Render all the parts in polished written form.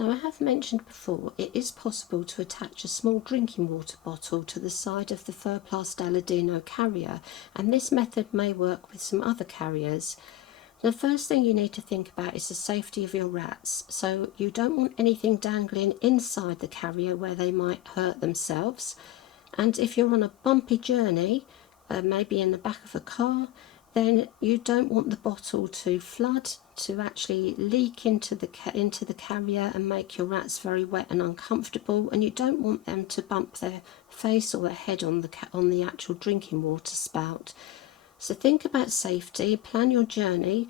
Now, I have mentioned before, it is possible to attach a small drinking water bottle to the side of the Ferplast Aladino carrier, and this method may work with some other carriers. The first thing you need to think about is the safety of your rats. So you don't want anything dangling inside the carrier where they might hurt themselves. And if you're on a bumpy journey, maybe in the back of a car, then you don't want the bottle to flood, to actually leak into the carrier and make your rats very wet and uncomfortable, and you don't want them to bump their face or their head on the actual drinking water spout. So think about safety, plan your journey.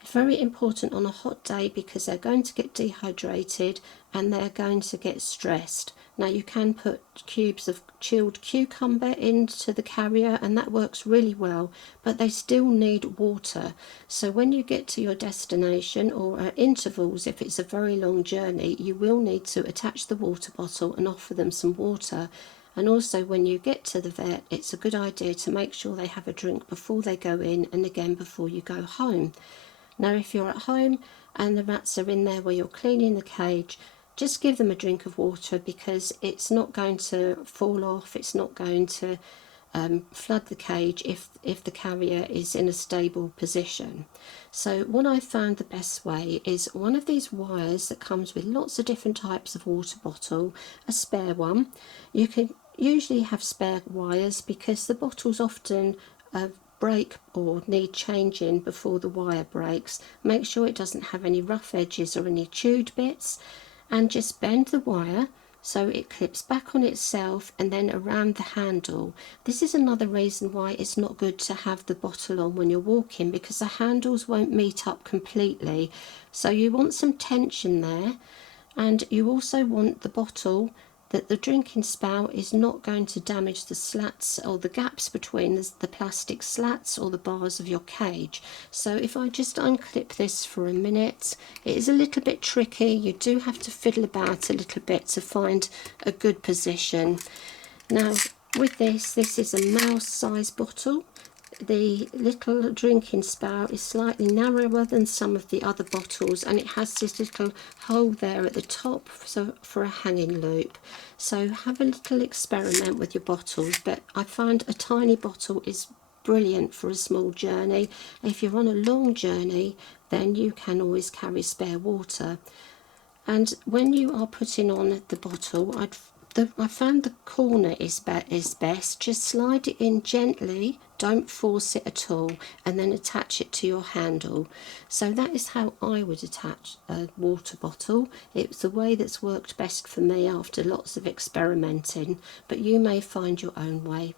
It's very important on a hot day because they're going to get dehydrated and they're going to get stressed. Now, you can put cubes of chilled cucumber into the carrier and that works really well, but they still need water. So when you get to your destination, or at intervals if it's a very long journey, you will need to attach the water bottle and offer them some water. And also when you get to the vet, it's a good idea to make sure they have a drink before they go in and again before you go home. Now, if you're at home and the rats are in there where you're cleaning the cage, just give them a drink of water because it's not going to fall off, it's not going to flood the cage if the carrier is in a stable position. So what I found the best way is one of these wires that comes with lots of different types of water bottle, a spare one. You can usually have spare wires because the bottles often break or need changing before the wire breaks. Make sure it doesn't have any rough edges or any chewed bits, and just bend the wire so it clips back on itself and then around the handle. This is another reason why it's not good to have the bottle on when you're walking, because the handles won't meet up completely. So you want some tension there, and you also want the bottle that the drinking spout is not going to damage the slats or the gaps between the plastic slats or the bars of your cage. So if I just unclip this for a minute, it is a little bit tricky. You do have to fiddle about a little bit to find a good position. Now with this is a mouse size bottle. The little drinking spout is slightly narrower than some of the other bottles, and it has this little hole there at the top for a hanging loop. So have a little experiment with your bottles, but I find a tiny bottle is brilliant for a small journey. If you're on a long journey, then you can always carry spare water. And when you are putting on the bottle, I found the corner is best. Just slide it in gently, don't force it at all, and then attach it to your handle. So that is how I would attach a water bottle. It's the way that's worked best for me after lots of experimenting, but you may find your own way.